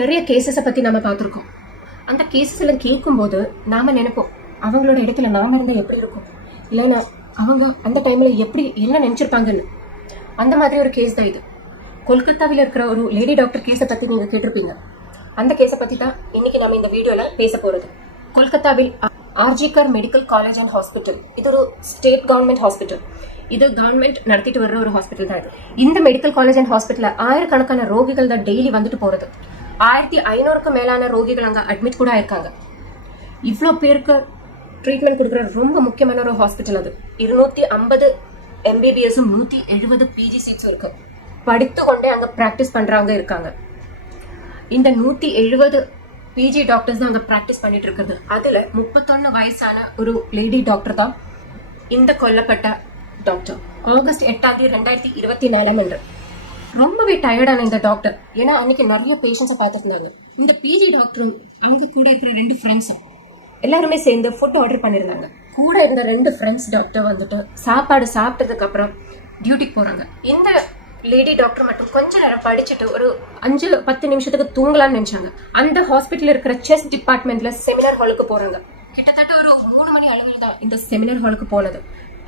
நிறைய கேசஸை பற்றி நம்ம பார்த்துருக்கோம். அந்த கேசஸ் எல்லாம் கேட்கும்போது நாம் நினைப்போம், அவங்களோட இடத்துல நாம் இருந்தால் எப்படி இருக்கும், இல்லைன்னா அவங்க அந்த டைமில் எப்படி என்ன நினச்சிருப்பாங்கன்னு. அந்த மாதிரி ஒரு கேஸ் தான் இது. கொல்கத்தாவில் இருக்கிற ஒரு லேடி டாக்டர் கேஸை பற்றி நீங்கள் கேட்டிருப்பீங்க. அந்த கேஸை பற்றி தான் இன்னைக்கு நம்ம இந்த வீடியோவில் பேச போகிறது. கொல்கத்தாவில் RG Kar medical college and hospital, இது ஒரு ஸ்டேட் கவர்மெண்ட் ஹாஸ்பிட்டல். இது கவர்மெண்ட் நடத்திட்டு வர்ற ஒரு ஹாஸ்பிட்டல் தான் இது. இந்த மெடிக்கல் காலேஜ் அண்ட் ஹாஸ்பிட்டலில் ஆயிரக்கணக்கான ரோகிகள் தான் டெய்லி வந்துட்டு போகிறது. 1500க்கு மேலான ரோகிகள் அங்கே அட்மிட் கூட ஆயிருக்காங்க. இவ்வளோ பேருக்கு ட்ரீட்மெண்ட் கொடுக்குற ரொம்ப முக்கியமான ஒரு ஹாஸ்பிட்டல் அது. 250 MBBSம் 170 PG சீட்ஸும் இருக்கு. படித்து கொண்டே அங்கே ப்ராக்டிஸ் பண்ணுறவங்க இருக்காங்க. இந்த 170 PG டாக்டர்ஸ் தான் அங்கே ப்ராக்டிஸ் பண்ணிட்டு இருக்கிறது. அதில் 31 வயசான ஒரு லேடி டாக்டர் தான் இந்த கொல்லப்பட்ட டாக்டர். ஆகஸ்ட் 8 2024 அன்று ரொம்பவே டயர்டான இந்த டாக்டர், ஏன்னா அன்னைக்கு நிறைய பேஷண்ட்ஸை பார்த்துட்டு இருந்தாங்க. இந்த பிஜி டாக்டரும் அவங்க கூட இருக்கிற 2 ஃப்ரெண்ட்ஸும் எல்லாருமே சேர்ந்து ஃபுட் ஆர்டர் பண்ணியிருந்தாங்க. கூட இருந்த 2 ஃப்ரெண்ட்ஸ் டாக்டர் வந்துட்டு சாப்பாடு சாப்பிட்டதுக்கு அப்புறம் டியூட்டிக்கு போறாங்க. இந்த லேடி டாக்டர் மட்டும் கொஞ்ச நேரம் படிச்சுட்டு ஒரு 5-10 நிமிஷத்துக்கு தூங்கலாம்னு நினைச்சாங்க. அந்த ஹாஸ்பிட்டல் இருக்கிற செஸ் டிபார்ட்மெண்ட்ல செமினார் ஹாலுக்கு போறாங்க. கிட்டத்தட்ட ஒரு 3 மணி அளவில் தான் இந்த செமினார் ஹாலுக்கு போனது.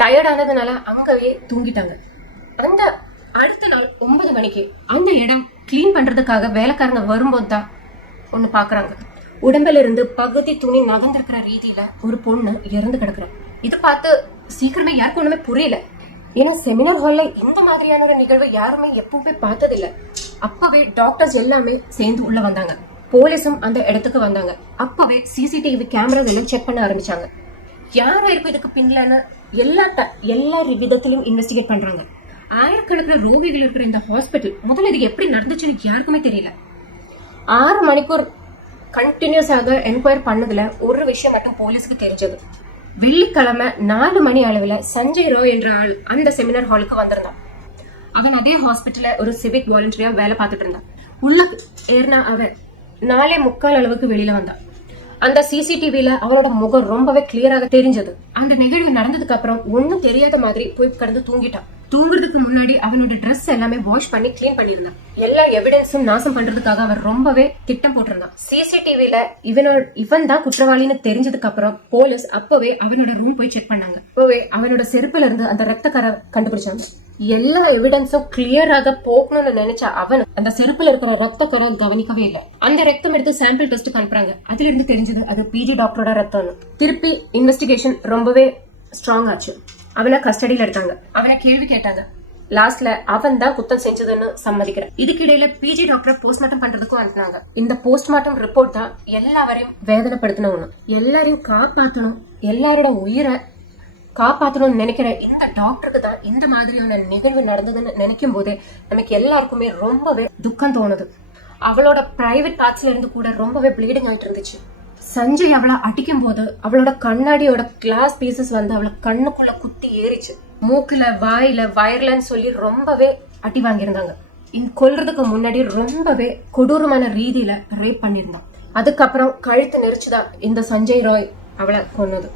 டயர்ட் ஆனதுனால அங்கவே தூங்கிட்டாங்க. அந்த அடுத்த நாள் 9 மணிக்கு அந்த இடம் கிளீன் பண்றதுக்காக வேலைக்காரங்க வரும்போது தான் ஒண்ணு பாக்குறாங்க. உடம்புல இருந்து பகுதி துணி நகர்ந்திருக்கிற ரீதியில ஒரு பொண்ணு இறந்து கிடக்குறாங்க. இதை பார்த்து சீக்கிரமே யாருக்கும் ஒண்ணுமே புரியல. ஏன்னா செமினார் ஹால்ல இந்த மாதிரியான ஒரு நிகழ்வு யாருமே எப்பவுமே பார்த்ததில்லை. அப்பவே டாக்டர்ஸ் எல்லாமே சேர்ந்து உள்ள வந்தாங்க. போலீஸும் அந்த இடத்துக்கு வந்தாங்க. அப்பவே CCTV கேமராஸ் எல்லாம் செக் பண்ண ஆரம்பிச்சாங்க. யாரா இருக்கும் இதுக்கு பின்னலன்னு எல்லா விதத்திலும் இன்வெஸ்டிகேட் பண்றாங்க. ஆயிரக்கணக்கில் ரோகிகள் இருக்கிற இந்த ஹாஸ்பிட்டல் முதல்ல இது எப்படி நடந்துச்சுன்னு யாருக்குமே தெரியல. 6 மணிக்கூர் கண்டினியூஸாக என்கொயர் பண்ணதுல ஒரு விஷயம் மட்டும் போலீஸுக்கு தெரிஞ்சது. வெள்ளிக்கிழமை 4 மணி அளவில் சஞ்சய் ராய் என்ற ஆள் அந்த செமினார் ஹாலுக்கு வந்திருந்தான். அவன் அதே ஹாஸ்பிட்டல்ல ஒரு சிவிக் வாலண்டியரா வேலை பார்த்துட்டு இருந்தான். உள்ள ஏறினா அவன் 4:45 அளவுக்கு வெளியில வந்தான். அந்த CCTVல அவனோட முகம் ரொம்பவே கிளியராக தெரிஞ்சது. அந்த நிகழ்வு நடந்ததுக்கு அப்புறம் ஒன்னும் தெரியாத மாதிரி போய் கடந்து தூங்கிட்டான். தூங்குறதுக்கு முன்னாடி அவனோட ட்ரெஸ் எல்லாமே வாஷ் பண்ணி கிளீன் பண்ணியிருந்தான். எல்லா எவிடன்ஸும் நாசம் பண்றதுக்காக அவன் ரொம்பவே திட்டம் போட்டிருந்தான். CCTVல இவன் தான் குற்றவாளின்னு தெரிஞ்சதுக்கு அப்புறம் போலீஸ் அப்பவே அவனோட ரூம் போய் செக் பண்ணாங்க. அப்பவே அவனோட செருப்புல இருந்து அந்த ரத்த கரை கண்டுபிடிச்சாங்க. எல்லா எவிடன்ஸும் கிளியராக போகணும்னு நினைச்ச அவன் அந்த செருப்புல இருக்கிற ரத்த கரை கவனிக்கவே இல்லை. அந்த ரத்தம் எடுத்து சாம்பிள் டெஸ்ட் அனுப்புறாங்க. அதுல இருந்து தெரிஞ்சது அது பிஜி டாக்டரோட ரத்தம்னு. திருப்பி இன்வெஸ்டிகேஷன் ரொம்பவே ஸ்ட்ராங் ஆச்சு. அவனை கஸ்டடியில எடுத்தாங்க. அவனை கேள்வி கேட்டாங்க. லாஸ்ட்ல அவன் தான் குத்தம் செஞ்சதுன்னு சம்மதிக்கிறான். இதுக்கிடையில பிஜி டாக்டரை போஸ்ட்மார்ட்டம் பண்றதுக்கும் அனுப்புனாங்க. இந்த போஸ்ட்மார்ட்டம் ரிப்போர்ட் தான் எல்லாரையும் வேதனைப்படுத்தின ஒண்ணு. எல்லாரையும் காப்பாற்றணும், எல்லாரோட உயிரை காப்பாற்றணும்னு நினைக்கிற இந்த டாக்டருக்கு தான் இந்த மாதிரியான நிகழ்வு நடந்ததுன்னு நினைக்கும் போதே நமக்கு எல்லாருக்குமே ரொம்பவே துக்கம் தோணுது. அவளோட பிரைவேட் பார்ட்ஸ்ல இருந்து கூட ரொம்பவே ப்ளீடிங் ஆயிட்டு இருந்துச்சு. சஞ்சய் அவளை அடிக்கும் போது அவளோட கண்ணாடியோட கிளாஸ் பீசஸ் வந்து அவளை கண்ணுக்குள்ள குத்தி ஏறிச்சு. மூக்குல வாயில வயர்லன்னு சொல்லி ரொம்பவே அடி வாங்கியிருந்தாங்க. கொல்றதுக்கு முன்னாடி ரொம்பவே கொடூரமான ரீதியில ரேப் பண்ணியிருந்தான். அதுக்கப்புறம் கழுத்து நெரிச்சுதான் இந்த சஞ்சய் ராய் அவளை கொன்னது.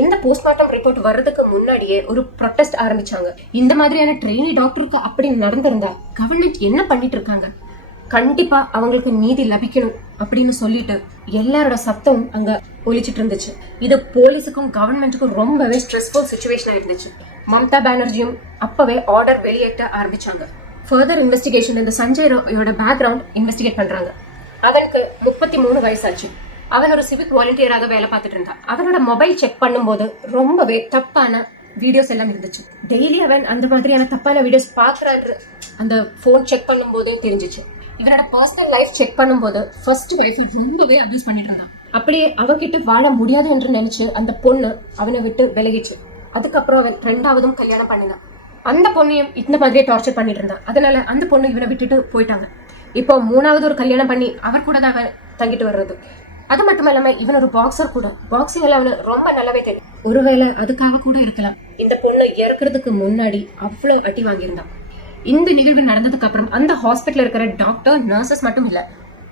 இந்த போஸ்ட்மார்ட்டம் ரிப்போர்ட் வர்றதுக்கு முன்னாடியே ஒரு ப்ரொட்டஸ்ட் ஆரம்பிச்சாங்க. இந்த மாதிரியான ட்ரெயினி டாக்டருக்கு அப்படி நடந்திருந்தா கவர்மெண்ட் என்ன பண்ணிட்டு இருக்காங்க, கண்டிப்பா அவங்களுக்கு நீதி லபிக்கணும் அப்படின்னு சொல்லிட்டு எல்லாரோட சத்தமும் அங்க ஒலிச்சிட்டு இருந்துச்சு. இது போலீஸுக்கும் கவர்மெண்ட்டுக்கும் ரொம்பவே ஸ்ட்ரெஸ்ஃபுல் சிச்சுவேஷனா இருந்துச்சு. மம்தா பானர்ஜியும் அப்பவே ஆர்டர் வெளியேற்ற ஆரம்பிச்சாங்க. ஃபர்தர் இன்வெஸ்டிகேஷன் இந்த சஞ்சய் ராயோட பேக்ரவுண்ட் இன்வெஸ்டிகேட் பண்றாங்க. அவனுக்கு 33 வயசாச்சு. அவன் ஒரு சிவிக் வாலண்டியராக வேலை பார்த்துட்டு இருந்தான். அவனோட மொபைல் செக் பண்ணும்போது ரொம்பவே தப்பான வீடியோஸ் எல்லாம் இருந்துச்சு. டெய்லி அவன் அந்த மாதிரியான தப்பான வீடியோஸ் பாக்குறாரு. அந்த போன் செக் பண்ணும் போதே தெரிஞ்சிச்சு. இவனோட பர்சனல் லைஃப் செக் பண்ணும்போது ஃபர்ஸ்ட் வைஃப் ரொம்பவே அபியூஸ் பண்ணிட்டு இருந்தான். அப்படியே அவகிட்ட வாழ முடியாது என்று நினைச்சு அந்த பொண்ணு அவனை விட்டு விலகிச்சு. அதுக்கப்புறம் அவன் 2ஆவதும் கல்யாணம் பண்ணினான். அந்த பொண்ணையும் இந்த மாதிரியே டார்ச்சர் பண்ணிட்டு இருந்தான். அதனால அந்த பொண்ணு இவனை விட்டுட்டு போயிட்டாங்க. இப்போ 3ஆவது ஒரு கல்யாணம் பண்ணி அவர் கூட தான் அவன் தங்கிட்டு வர்றது. அது மட்டும் இல்லாம இவன் ஒரு பாக்ஸர் கூட. பாக்ஸிங் எல்லாம் அவனு ரொம்ப நல்லாவே தெரியும். ஒருவேளை அதுக்காக கூட இருக்கலாம் இந்த பொண்ணு இறக்குறதுக்கு முன்னாடி அவ்வளவு அடி வாங்கியிருந்தான். இந்த நிகழ்வு நடந்ததுக்கு அப்புறம் அந்த ஹாஸ்பிட்டல் இருக்கிற டாக்டர் நர்சஸ் மட்டும் இல்ல,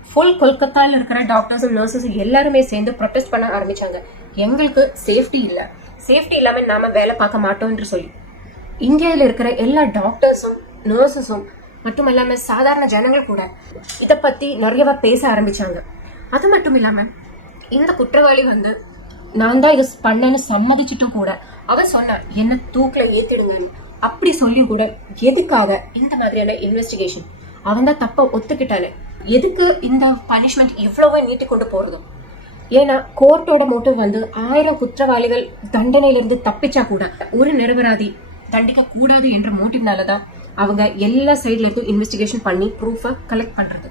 ஃபுல் கொல்கத்தால இருக்கிற டாக்டர்ஸும் நர்சஸும் எல்லாருமே சேர்ந்து ப்ரொடெஸ்ட் பண்ண ஆரம்பிச்சாங்க. எங்களுக்கு சேஃப்டி இல்ல, சேஃப்டி இல்லாம நாம வேலை பார்க்க மாட்டோம் என்று சொல்லி இந்தியாவில் இருக்கிற எல்லா டாக்டர்ஸும் நர்சஸும் மட்டும் இல்லாம சாதாரண ஜனங்கள் கூட இதை பத்தி நிறையவா பேச ஆரம்பிச்சாங்க. அது மட்டும் இல்லாம இந்த குற்றவாளி வந்து நான் தான் இது பண்ணேன்னு சம்மதிச்சிட்டும் கூட அவன் சொன்னான் என்ன தூக்கில ஏத்திடுங்கன்னு. அப்படி சொல்லி கூட எதுக்காக இந்த மாதிரியான இன்வெஸ்டிகேஷன்? அவன் தான் தப்ப ஒத்துக்கிட்டாலே எதுக்கு இந்த பனிஷ்மெண்ட் இவ்வளவு நீட்டி கொண்டு போறதும்? ஏன்னா கோர்ட்டோட மோட்டிவ் வந்து 1000 குற்றவாளிகள் தண்டனையிலிருந்து தப்பிச்சா கூட ஒரு நிரபராதி தண்டிக்க கூடாது என்ற மோட்டிவ்னாலதான் அவங்க எல்லா சைட்ல இருந்தும் இன்வெஸ்டிகேஷன் பண்ணி ப்ரூஃபை கலெக்ட் பண்றது.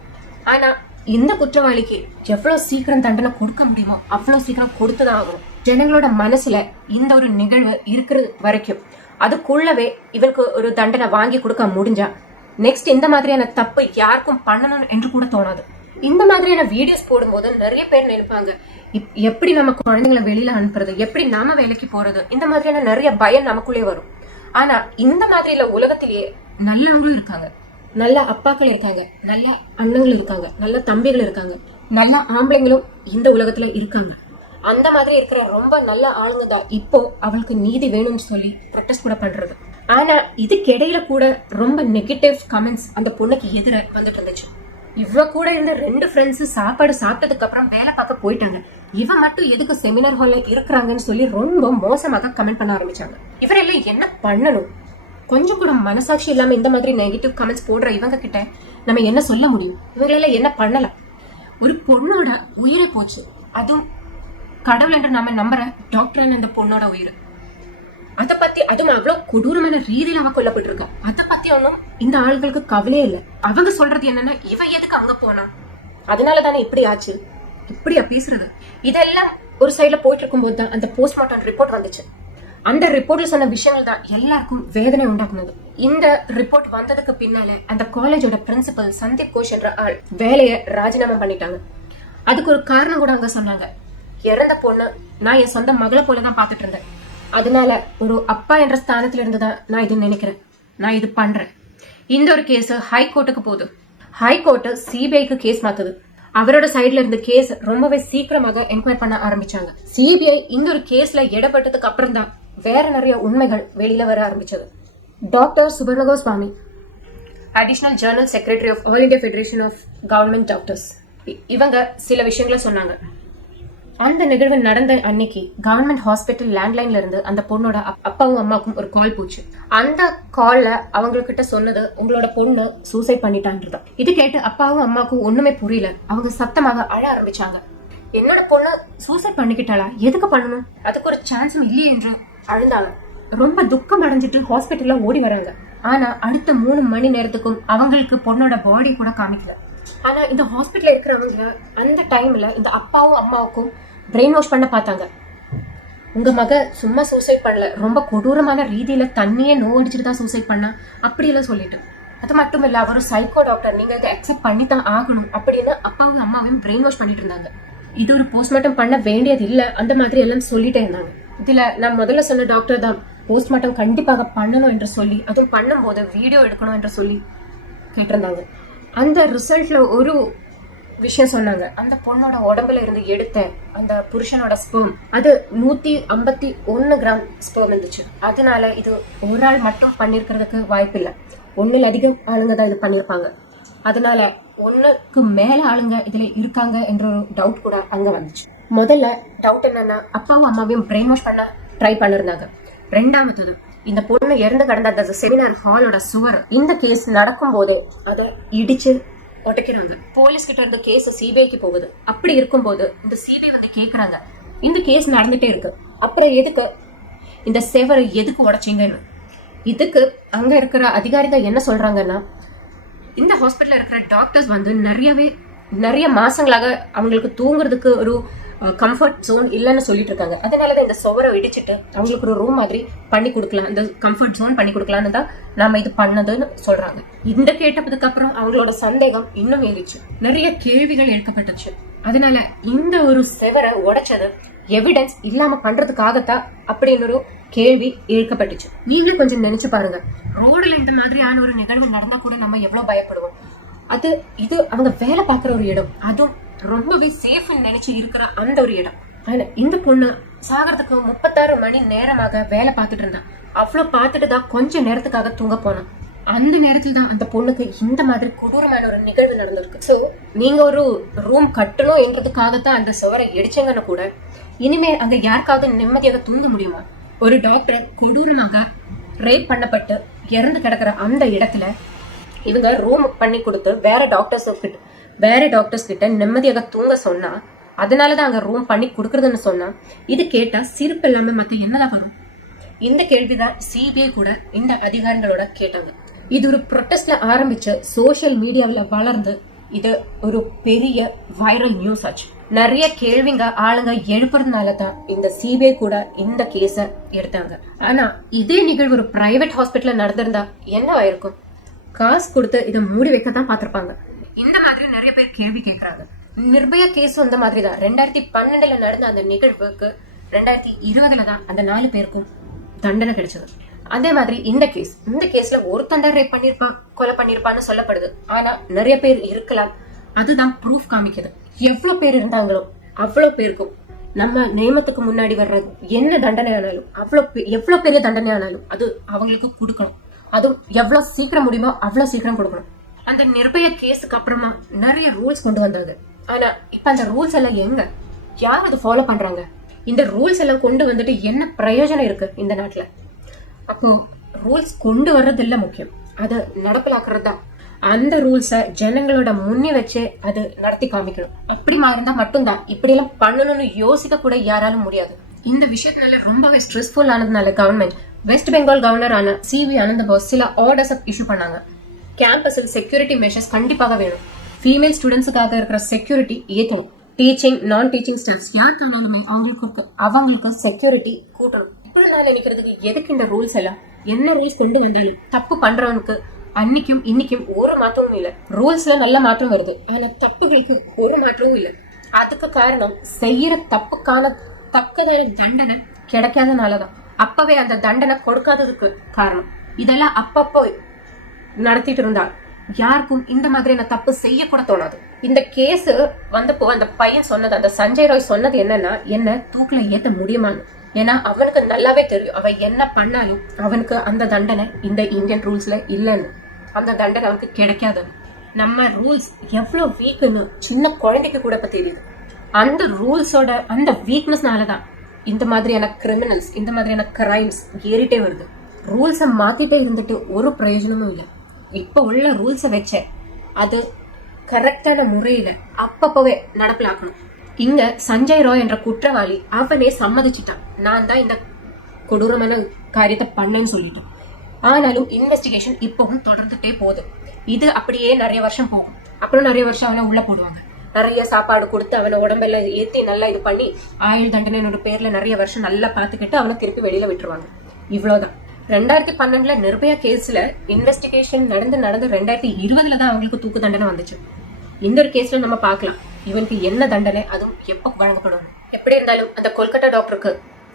ஆனா இந்த குற்றவாளிக்கு எவ்வளவு சீக்கிரம் தண்டனை கொடுக்க முடியுமோ அவ்வளவு சீக்கிரம் கொடுத்துதான் ஆகும். ஜனங்களோட மனசுல இந்த ஒரு நிகழ்வு இருக்கிறது வரைக்கும் அதுக்குள்ளவே இவருக்கு ஒரு தண்டனை வாங்கி கொடுக்க முடிஞ்சா நெக்ஸ்ட் இந்த மாதிரியான தப்பு யாருக்கும் பண்ணணும் என்று கூட தோணாது. இந்த மாதிரியான வீடியோஸ் போடும்போது நிறைய பேர் நினைப்பாங்க எப்படி நம்ம குழந்தைங்களை வெளியில அனுப்புறது, எப்படி நாம வேலைக்கு போறது, இந்த மாதிரியான நிறைய பயம் நமக்குள்ளே வரும். ஆனா இந்த மாதிரில உலகத்திலேயே நல்லவங்களும் இருக்காங்க, நல்ல அப்பாக்கள் இருக்காங்க, நல்ல அண்ணங்கள் இருக்காங்க, நல்ல தம்பிகள் இருக்காங்க, நல்ல ஆம்பளைங்களும் இந்த உலகத்துல இருக்காங்க. அந்த மாதிரி இருக்கிற ரொம்ப நல்ல ஆளுங்க தான் இப்போ அவளுக்கு நீதி வேணும்னு சொல்லி ப்ரொட்டஸ்ட் கூட பண்றது. ஆனா இதுக்கிடையில கூட ரொம்ப நெகட்டிவ் கமெண்ட்ஸ் அந்த பொண்ணுக்கு எதிர வந்துட்டு இருந்துச்சு. இவ கூட இருந்த 2 ஃப்ரெண்ட்ஸ் சாப்பாடு சாப்பிட்டதுக்கு அப்புறம் வேலை பார்க்க போயிட்டாங்க, இவ மட்டும் எதுக்கு செமினார் ஹால்ல இருக்கிறாங்கன்னு சொல்லி ரொம்ப மோசமாக கமெண்ட் பண்ண ஆரம்பிச்சாங்க. இவரெல்லாம் என்ன பண்ணணும்? கொஞ்சம் கூட மனசாட்சி இல்லாம இந்த மாதிரி நெகட்டிவ் கமெண்ட்ஸ் போடுற இவங்க கிட்ட நம்ம என்ன சொல்ல முடியும்? இவங்களெல்லாம் என்ன பண்ணலாம்? ஒரு பொண்ணோட உயிரை போச்சு, அதுவும் கடவுள் என்று நாம நம்புற டாக்டர் அந்த பொண்ணோட உயிர். அதை பத்தி அதுவும் அவ்வளவு கொடூரமான ரீதியில அவ கொல்லப்பட்டிருக்கா. அதை பத்தி ஒன்னும் இந்த ஆளுகளுக்கு கவலையே இல்லை. அவங்க சொல்றது என்னன்னா இவ எதுக்கு அங்க போனா, அதனாலதானே இப்படி ஆச்சு, இப்படியா பேசுறது. இதெல்லாம் ஒரு சைட்ல போயிட்டு இருக்கும் போதுதான் அந்த போஸ்ட்மார்ட்டம் ரிப்போர்ட் வந்துச்சு. அந்த ரிப்போர்ட்ல சொன்ன விஷயங்கள் தான் எல்லாருக்கும் வேதனை உண்டாக்குனது. இந்த ரிப்போர்ட் வந்ததுக்கு பின்னால அந்த காலேஜோட பிரின்சிபல் சந்தீப் கோஷ் என்ற ஆள் வேலையை ராஜினாமா பண்ணிட்டாங்க. அதுக்கு ஒரு காரணம் கூட அங்க சொன்னாங்க, இறந்த பொண்ணு நான் என் சொந்த மகளை போலதான் பாத்துட்டு இருந்தேன், அதனால ஒரு அப்பா என்ற ஸ்தானத்துல இருந்துதான் நான் இது நினைக்கிறேன், நான் இது பண்றேன். இந்த ஒரு கேஸ் ஹைகோர்ட்டுக்கு போகுது. ஹைகோர்ட் சிபிஐக்கு கேஸ் மாத்துது. அவரோட சைட்ல இருந்த கேஸ் ரொம்பவே சீக்கிரமாக என்கொயரி பண்ண ஆரம்பிச்சாங்க. சிபிஐ இந்த ஒரு கேஸ்ல இடப்பட்டதுக்கு அப்புறம் தான் வேற நிறைய உண்மைகள் வெளியில வர ஆரம்பிச்சது. Doctor Suparna Goswami, additional general secretary of all India federation of government doctors, இவங்க சில விஷயங்களை சொன்னாங்க. அந்த நிகழ்வு நடந்த அன்னைக்கு கவர்மெண்ட் ஹாஸ்பிட்டல் லேண்ட்லைன்ல இருந்து அந்த பொண்ணோட அப்பாவும் அம்மாவுக்கும் ஒரு கால் போச்சு. அந்த கால்ல அவங்ககிட்ட சொன்னது உங்களோட பொண்ணு சூசைட் பண்ணிட்டான்றதா. இது கேட்டு அப்பாவும் அம்மாவுக்கும் ஒண்ணுமே புரியல. அவங்க சத்தமாக அழ ஆரம்பிச்சாங்க. என்னோட பொண்ணு சூசைட் பண்ணிக்கிட்டாளா? எதுக்கு பண்ணணும்? அதுக்கு ஒரு சான்ஸும் இல்லையே என்று அழுந்தாங்க. ரொம்ப துக்கம் அடைஞ்சிட்டு ஹாஸ்பிட்டல்ல ஓடி வராங்க. ஆனா அடுத்த 3 மணி நேரத்துக்கும் அவங்களுக்கு பொண்ணோட பாடி கூட காமிக்கல. ஆனா இந்த ஹாஸ்பிட்டல்ல இருக்கிறவங்க அந்த டைம்ல இந்த அப்பாவும் அம்மாவுக்கும் பிரெயின் வாஷ் பண்ண பார்த்தாங்க. உங்க மக சும்மா சூசைட் பண்ணல, ரொம்ப கொடூரமான ரீதியில தண்ணியே நோவடிச்சுட்டு தான் சூசைட் பண்ணா அப்படியெல்லாம் சொல்லிட்டு. அது மட்டும் இல்ல, அவர் சைக்கோ டாக்டர், நீங்க அதை அக்செப்ட் பண்ணி தான் ஆகணும் அப்படின்னு அப்பாவும் அம்மாவையும் பிரெயின் வாஷ் பண்ணிட்டு இருந்தாங்க. இது ஒரு போஸ்ட்மார்ட்டம் பண்ண வேண்டியது இல்ல அந்த மாதிரி எல்லாம் சொல்லிட்டே இருந்தாங்க. இதுல நான் முதல்ல சொன்ன டாக்டர் தான் போஸ்ட்மார்ட்டம் கண்டிப்பாக பண்ணணும் என்று சொல்லி, அதுவும் பண்ணும் போது வீடியோ எடுக்கணும் என்று சொல்லி கேட்டிருந்தாங்க. அந்த ரிசல்ட்ல ஒரு விஷயம் சொன்னாங்க, அந்த பொண்ணோட உடம்புல இருந்து எடுத்த அந்த புருஷனோட ஸ்பெர்ம் அது 151 கிராம் ஸ்பெர்ம் இருந்துச்சு. அதனால இது ஒரு ஆள் மட்டும் பண்ணிருக்கிறதுக்கு வாய்ப்பு இல்லை, 1ல் அதிகம் ஆளுங்க தான் இது பண்ணிருப்பாங்க. அதனால 1க்கு மேல ஆளுங்க இதுல இருக்காங்க என்ற ஒரு டவுட் கூட அங்க வந்துச்சு. முதல்ல டவுட் என்னன்னா, அப்பாவும் அம்மாவையும் பிரெயின் வாஷ் பண்ண ட்ரை பண்ணிருந்தாங்க. 2வது, இந்த பொண்ணு இறந்து கிடந்த அந்த செமினார் ஹாலோட சுவர் இந்த கேஸ் நடக்கும் போதே அதை இடிச்சு உடைக்கிறாங்க. போலீஸ் கிட்ட இருந்து கேஸ் சிபிஐக்கு போகுது. அப்படி இருக்கும்போது இந்த சிபிஐ வந்து கேக்குறாங்க, இந்த கேஸ் நடந்துட்டே இருக்கு, அப்புறம் எதுக்கு இந்த செவரை எதுக்கு உடைச்சிங்கன்னு. இதுக்கு அங்க இருக்கிற அதிகாரிகள் என்ன சொல்றாங்கன்னா, இந்த ஹாஸ்பிட்டல்ல இருக்கிற டாக்டர்ஸ் வந்து நிறைய மாசங்களாக அவங்களுக்கு தூங்குறதுக்கு ஒரு கம்ஃபர்ட் ஜோன் இல்லைன்னு சொல்லிட்டு இருக்காங்க. அதனாலதான் இந்த சுவரை இடிச்சிட்டு அவங்களுக்கு ஒரு ரூம் மாதிரி பண்ணி கொடுக்கலாம், இந்த கம்ஃபர்ட் ஜோன் பண்ணி கொடுக்கலான்னு தான் நாம இது பண்ணதுன்னு சொல்றாங்க. இந்த கேட்டதுக்கு அப்புறம் அவங்களோட சந்தேகம் இன்னும் ஏறிச்சு, நிறைய கேள்விகள் எழுக்கப்பட்டுச்சு. அதனால இந்த ஒரு செவரை உடைச்சது எவிடன்ஸ் இல்லாம பண்றதுக்காகத்தான் அப்படின்னு ஒரு கேள்வி எழுக்கப்பட்டுச்சு. நீங்களே கொஞ்சம் நினைச்சு பாருங்க, ரோடுல இந்த மாதிரியான ஒரு நிகழ்வு நடந்தா கூட நம்ம எவ்வளவு பயப்படுவோம். இது அவங்க வேலை பார்க்குற ஒரு இடம், அதுவும் ரொம்பவே சேஃப் நினைச்சு இருக்கிற அந்த ஒரு இடம். ஆனா இந்த பொண்ணு சாகிறதுக்கு 36 மணி நேரமாக வேலை பார்த்துட்டு இருந்தா. அவ்வளவு பார்த்துட்டு தான் கொஞ்ச நேரத்துக்காக தூங்க போனான். அந்த நேரத்தில் தான் அந்த பொண்ணுக்கு இந்த மாதிரி கொடூரமான ஒரு நிகழ்வு நடந்திருக்கு. ஸோ நீங்க ஒரு ரூம் கட்டணும் என்றதுக்காகத்தான் அந்த சுவரை இடிச்சங்கன்னு கூட இனிமே அங்க யாருக்காவது நிம்மதியாக தூங்க முடியுமா? ஒரு டாக்டர் கொடூரமாக ரேப் பண்ணப்பட்டு இறந்து கிடக்குற அந்த இடத்துல இவங்க ரூம் பண்ணி கொடுத்து வேற டாக்டர்ஸ் கிட்ட நிம்மதியாக தூங்க சொன்னா, அதனாலதான் அங்க ரூம் பண்ணி கொடுக்கறதுன்னு சொன்னா, இது கேட்டா சிரிப்பு இல்லாம மத்த என்னதான் வரும்? இந்த கேள்விதான் சிபிஐ கூட இந்த அதிகாரிகளோட கேட்டாங்க. இது ஒரு ப்ரொட்டஸ்ட்ல ஆரம்பிச்சு சோசியல் மீடியாவில வளர்ந்து இது ஒரு பெரிய வைரல் நியூஸ் ஆச்சு. நிறைய கேள்விங்க ஆளுங்க எழுப்புறதுனால தான் இந்த சிபிஐ கூட இந்த கேஸ எடுத்தாங்க. ஆனா இதே நிகழ்வு ஒரு பிரைவேட் ஹாஸ்பிட்டல்ல நடந்திருந்தா என்ன ஆயிருக்கும்? காசு கொடுத்து இதை மூடி வைக்கத்தான் பார்த்திருப்பாங்க. இந்த மாதிரி நிறைய பேர் கேள்வி கேட்கறாங்க. நிர்பயா கேஸும் அந்த மாதிரி தான். 2012 நடந்த அந்த நிகழ்வுக்கு 2020 தான் அந்த 4 பேருக்கும் தண்டனை கிடைச்சது. அதே மாதிரி இந்த கேஸ்ல ஒருத்தன் தான் ரேப் பண்ணிருப்பான், கொலை பண்ணிருப்பான்னு சொல்லப்படுது. ஆனா நிறைய பேர் இருக்கலாம். அதுதான் ப்ரூஃப் காமிக்குது. எவ்வளவு பேர் இருந்தாங்களோ அவ்வளவு பேருக்கும் நம்ம நியமத்துக்கு முன்னாடி வர்றது என்ன தண்டனை ஆனாலும் எவ்வளவு பெரிய தண்டனை ஆனாலும் அது அவங்களுக்கு கொடுக்கணும். அதுவும் எவ்வளவு சீக்கிரம் முடியுமோ அவ்வளவு சீக்கிரம் கொடுக்கணும். அந்த நிர்பயா கேஸுக்கு அப்புறமா நிறைய ரூல்ஸ் கொண்டு வந்தாங்க. ஆனா இப்ப அந்த ரூல்ஸ் எல்லாம் எங்க? யார் அதை ஃபாலோ பண்றாங்க? இந்த ரூல்ஸ் எல்லாம் கொண்டு வந்துட்டு என்ன பிரயோஜனம் இருக்கு இந்த நாட்டுல? அப்போ ரூல்ஸ் கொண்டு வர்றது இல்ல முக்கியம், அதை நடப்பிலாக்குறது தான். அந்த ரூல்ஸ ஜனங்களோட முன்னே வச்சு அது நடத்தி காமிக்கணும். அப்படி இருந்தா மட்டும்தான் இப்படி எல்லாம் பண்ணணும்னு யோசிக்க கூட யாராலும் முடியாது. இந்த விஷயத்தினால ரொம்பவே ஸ்ட்ரெஸ்ஃபுல் ஆனதுனால கவர்மெண்ட் வெஸ்ட் பெங்கால் கவர்னர் ஆன சிவி ஆனந்த் போஸ் சில ஆர்டர்ஸ் இஷ்யூ பண்ணாங்க. கேம்பஸில் செக்யூரிட்டி மெஷர்ஸ் கண்டிப்பாக வேணும். ஃபீமேல் ஸ்டூடெண்ட்ஸுக்காக இருக்கிற செக்யூரிட்டி ஏற்றணும். டீச்சிங் நான் டீச்சிங் ஸ்டாஃப்ஸ் யாருக்கானாலுமே அவங்களுக்கு செக்யூரிட்டி கூட்டணும். இப்படி நான் நினைக்கிறதுக்கு எதுக்கு இந்த ரூல்ஸ் எல்லாம்? என்ன ரூல்ஸ் கொண்டு வந்தாலும் தப்பு பண்றவனுக்கு அன்னைக்கும் இன்னைக்கும் ஒரு மாற்றமும் இல்லை. ரூல்ஸ்ல நல்ல மாற்றம் வருது, ஆனா தப்புகளுக்கு ஒரு மாற்றமும் இல்லை. அதுக்கு காரணம் செய்யற தப்புக்கான தக்கதான தண்டனை கிடைக்காதனாலதான். அப்பவே அந்த தண்டனை கொடுக்காததுக்கு காரணம். இதெல்லாம் அப்பப்போ நடத்திட்டு இருந்தா யாருக்கும் இந்த மாதிரியான தப்பு செய்ய கூட தோணாது. இந்த கேஸ் வந்தப்போ அந்த பையன் சொன்னது, அந்த சஞ்சய் ராய் சொன்னது என்னன்னா, என்ன தூக்குல ஏத்த முடியுமான்னு. ஏன்னா அவனுக்கு நல்லாவே தெரியும் அவன் என்ன பண்ணாலும் அவனுக்கு அந்த தண்டனை இந்த இந்தியன் ரூல்ஸ்ல இல்லைன்னு, அந்த தண்டனை அவனுக்கு கிடைக்காது. நம்ம ரூல்ஸ் எவ்வளவு வீக்குன்னு சின்ன குழந்தைக்கு கூட இப்ப தெரியுது. அந்த ரூல்ஸோட அந்த வீக்னஸ்னாலதான் இந்த மாதிரியான கிரிமினல்ஸ், இந்த மாதிரியான கிரைம்ஸ் ஏறிட்டே வருது. ரூல்ஸை மாத்திட்டே இருந்துட்டு ஒரு பிரயோஜனமும் இல்லை. இப்ப உள்ள ரூல்ஸை வச்ச அது கரெக்டான முறையில அப்பப்பவே நடப்பிலாக்கணும். இங்க சஞ்சய் ராய் என்ற குற்றவாளி அவனே சம்மதிச்சிட்டான், நான் தான் இந்த கொடூரமான காரியத்தை பண்ணேன்னு சொல்லிட்டான். ஆனாலும் இன்வெஸ்டிகேஷன் இப்பவும் தொடர்ந்துட்டே போகுது. இது அப்படியே நிறைய வருஷம் போகும். அப்புறம் நிறைய வருஷம் அவனை உள்ள போடுவாங்க. நிறைய சாப்பாடு கொடுத்து அவனை உடம்பெல்லாம் ஏற்றி நல்லா இது பண்ணி ஆயுள் தண்டனை பேர்ல நிறைய வருஷம் நல்லா பார்த்துக்கிட்டு அவனை திருப்பி வெளியில விட்டுருவாங்க. இவ்வளவுதான். 2012 நிர்பயா கேஸ்ல இன்வெஸ்டிகேஷன் நடந்து 2020 தான் அவங்களுக்கு தூக்கு தண்டனை வந்துச்சு. இந்த ஒரு கேஸ்ல நம்ம பார்க்கலாம் இவனுக்கு என்ன தண்டனை, அதுவும் எப்போ வழங்கப்படும். எப்படி இருந்தாலும் அந்த கொல்கத்தா டாக்டருக்கு,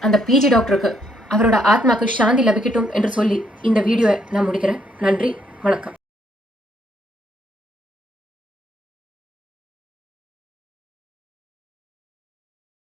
அந்த பிஜி டாக்டருக்கு அவரோட ஆத்மாக்கு சாந்தி லபிக்கட்டும் என்று சொல்லி இந்த வீடியோவை நான் முடிக்கிறேன். நன்றி, வணக்கம்.